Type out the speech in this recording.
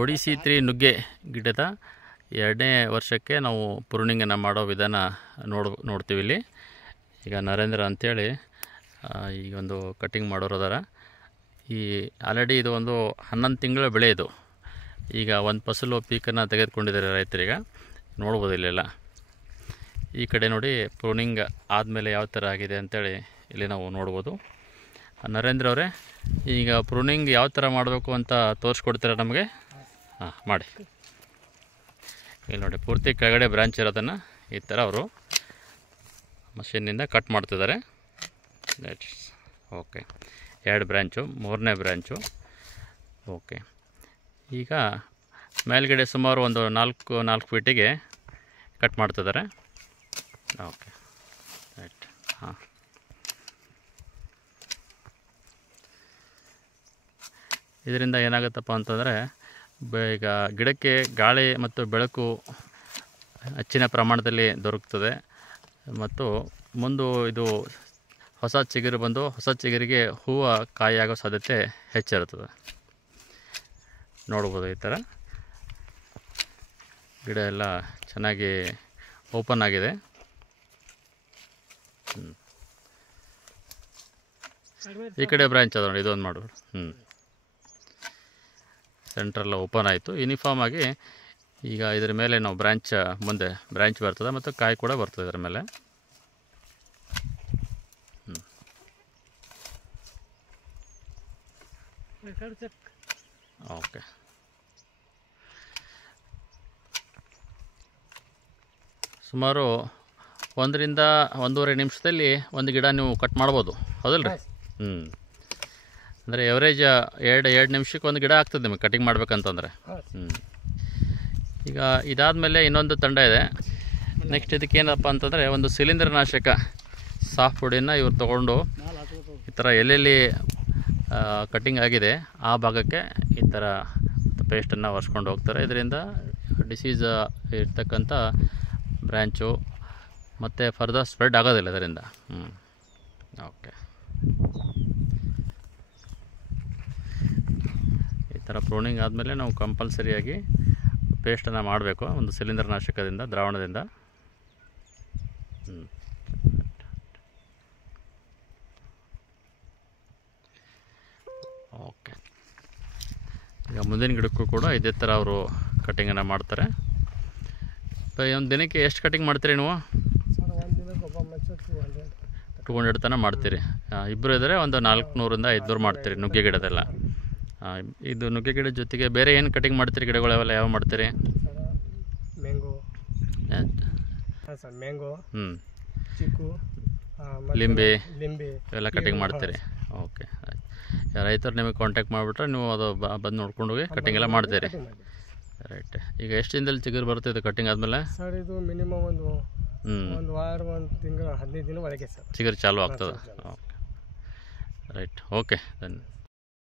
ಒಡಿಸಿ 3 ನುಗ್ಗೆ ಗಿಡದ 2ನೇ ವರ್ಷಕ್ಕೆ ನಾವು ಪ್ರೂನಿಂಗನ್ನು ಮಾಡೋ ವಿಧಾನ ನೋಡ್ತೀವಿ ಇಲ್ಲಿ. ಈಗ ನರೇಂದ್ರ ಅಂಥೇಳಿ ಈಗ ಒಂದು ಕಟ್ಟಿಂಗ್ ಮಾಡೋರು ಅದಾರ. ಈ ಆಲ್ರೆಡಿ ಇದು ಒಂದು 11 ತಿಂಗಳ ಬೆಳೆ. ಇದು ಈಗ ಒಂದು ಫಸಲು ಪೀಕನ್ನು ತೆಗೆದುಕೊಂಡಿದ್ದಾರೆ ರೈತರೀಗ ನೋಡ್ಬೋದು ಇಲ್ಲೆಲ್ಲ. ಈ ಕಡೆ ನೋಡಿ ಪ್ರೂನಿಂಗ್ ಆದಮೇಲೆ ಯಾವ ಥರ ಆಗಿದೆ ಅಂಥೇಳಿ ಇಲ್ಲಿ ನಾವು ನೋಡ್ಬೋದು. ನರೇಂದ್ರ ಅವರೇ, ಈಗ ಪ್ರೂನಿಂಗ್ ಯಾವ ಥರ ಮಾಡಬೇಕು ಅಂತ ತೋರಿಸ್ಕೊಡ್ತೀರಾ ನಮಗೆ? ಹಾಂ, ಮಾಡಿ. ಇಲ್ಲಿ ನೋಡಿ, ಪೂರ್ತಿ ಕೆಳಗಡೆ ಬ್ರಾಂಚ್ ಇರೋದನ್ನು ಈ ಥರ ಅವರು ಮಷೀನಿಂದ ಕಟ್ ಮಾಡ್ತಿದ್ದಾರೆ. ಓಕೆ, 2 ಬ್ರ್ಯಾಂಚು, 3ನೇ ಬ್ರ್ಯಾಂಚು. ಓಕೆ, ಈಗ ಮೇಲ್ಗಡೆ ಸುಮಾರು ಒಂದು 4 ಫೀಟಿಗೆ ಕಟ್ ಮಾಡ್ತಿದ್ದಾರೆ. Okay, right. ಹಾಂ, ಇದರಿಂದ ಏನಾಗುತ್ತಪ್ಪ ಅಂತಂದರೆ ಈಗ ಗಿಡಕ್ಕೆ ಗಾಳಿ ಮತ್ತು ಬೆಳಕು ಹೆಚ್ಚಿನ ಪ್ರಮಾಣದಲ್ಲಿ ದೊರಕುತ್ತದೆ. ಮತ್ತು ಮುಂದೆ ಇದು ಹೊಸ ಚಿಗುರು ಬಂದು ಹೊಸ ಚಿಗುರಿಗೆ ಹೂವು ಕಾಯಿ ಆಗೋ ಸಾಧ್ಯತೆ ಹೆಚ್ಚಿರುತ್ತದೆ. ನೋಡ್ಬೋದು ಈ ಥರ ಗಿಡ ಎಲ್ಲ ಚೆನ್ನಾಗಿ ಓಪನ್ ಆಗಿದೆ. ಈ ಕಡೆ ಬ್ರಾಂಚ್ ಅದ ನೋಡಿ, ಇದೊಂದು ಮಾಡೋದು. ಸೆಂಟ್ರೆಲ್ಲ ಓಪನ್ ಆಯಿತು ಯೂನಿಫಾರ್ಮ್ ಆಗಿ. ಈಗ ಇದ್ರ ಮೇಲೆ ನಾವು ಮುಂದೆ ಬ್ರಾಂಚ್ ಬರ್ತದೆ ಮತ್ತು ಕಾಯಿ ಕೂಡ ಬರ್ತದೆ ಇದರ ಮೇಲೆ. ಓಕೆ, ಸುಮಾರು 1 ರಿಂದ 1.5 ನಿಮಿಷದಲ್ಲಿ ಒಂದು ಗಿಡ ನೀವು ಕಟ್ ಮಾಡ್ಬೋದು, ಹೌದಲ್ಲ ರೀ? ಅಂದರೆ ಎವರೇಜ್ 2 ನಿಮಿಷಕ್ಕೆ ಒಂದು ಗಿಡ ಆಗ್ತದೆ ನಿಮಗೆ ಕಟಿಂಗ್ ಮಾಡ್ಬೇಕಂತಂದರೆ. ಈಗ ಇದಾದಮೇಲೆ ಇನ್ನೊಂದು ತಂಡ ಇದೆ. ನೆಕ್ಸ್ಟ್ ಇದಕ್ಕೆ ಏನಪ್ಪ ಅಂತಂದರೆ ಒಂದು ಶಿಲೀಂಧ್ರನಾಶಕ ಸಾಫ್ಟ್ ಪುಡಿಯನ್ನು ಇವ್ರು ತೊಗೊಂಡು ಈ ಥರ ಎಲ್ಲೆಲ್ಲಿ ಕಟ್ಟಿಂಗ್ ಆಗಿದೆ ಆ ಭಾಗಕ್ಕೆ ಈ ಥರ ಪೇಸ್ಟನ್ನು ಒರೆಸ್ಕೊಂಡು ಹೋಗ್ತಾರೆ. ಇದರಿಂದ ಡಿಸೀಸ್ ಇರ್ತಕ್ಕಂಥ ಬ್ರ್ಯಾಂಚು ಮತ್ತು ಫರ್ದರ್ ಸ್ಪ್ರೆಡ್ ಆಗೋದಿಲ್ಲ ಇದರಿಂದ. ಓಕೆ, ಈ ಥರ ಪ್ರೂನಿಂಗ್ ಆದಮೇಲೆ ನಾವು ಕಂಪಲ್ಸರಿಯಾಗಿ ಪೇಸ್ಟನ್ನು ಮಾಡಬೇಕು ಒಂದು ಶಿಲೀಂಧ್ರನಾಶಕದಿಂದ, ದ್ರಾವಣದಿಂದ. ಓಕೆ, ಈಗ ಮುಂದಿನ ಗಿಡಕ್ಕೂ ಕೂಡ ಇದೇ ಥರ ಅವರು ಕಟ್ಟಿಂಗನ್ನು ಮಾಡ್ತಾರೆ. ಒಂದು ದಿನಕ್ಕೆ ಎಷ್ಟು ಕಟಿಂಗ್ ಮಾಡ್ತೀರಿ ನೀವು? 200 ತನಕ ಮಾಡ್ತೀರಿ. ಇಬ್ಬರು ಇದ್ದರೆ ಒಂದು 400 ರಿಂದ 500 ಮಾಡ್ತೀರಿ ನುಗ್ಗೆ ಗಿಡದೆಲ್ಲ. ಇದು ನುಗ್ಗೆ ಗಿಡದ ಜೊತೆಗೆ ಬೇರೆ ಏನು ಕಟಿಂಗ್ ಮಾಡ್ತೀರಿ ಗಿಡಗಳು? ಅವೆಲ್ಲ ಯಾವ ಮಾಡ್ತೀರಿ? ಮ್ಯಾಂಗೋ, ಚಿಕ್ಕು, ಲಿಂಬೆ ಇವೆಲ್ಲ ಕಟಿಂಗ್ ಮಾಡ್ತೀರಿ. ಓಕೆ, ರೈತರು ನಿಮಗೆ ಕಾಂಟ್ಯಾಕ್ಟ್ ಮಾಡಿಬಿಟ್ರೆ ನೀವು ಅದು ಬಂದು ನೋಡ್ಕೊಂಡು ಹೋಗಿ ಕಟಿಂಗ್ ಎಲ್ಲ ಮಾಡ್ತೀರಿ. ರೈಟ್. ಈಗ ಎಷ್ಟು ದಿನದಲ್ಲಿ ಚಿಗುರು ಬರುತ್ತೆ ಇದು ಕಟಿಂಗ್ ಆದಮೇಲೆ? ಸರ್ ಇದು ಮಿನಿಮಮ್ ಒಂದು ವಾರ, 1 ತಿಂಗಳು, 15 ದಿನ ಒಳಗೆ ಸರ್ ಚಿಗುರು ಚಾಲು ಆಗ್ತದೆ. Okay, right. ಓಕೆ, ಧನ್ಯವಾದ.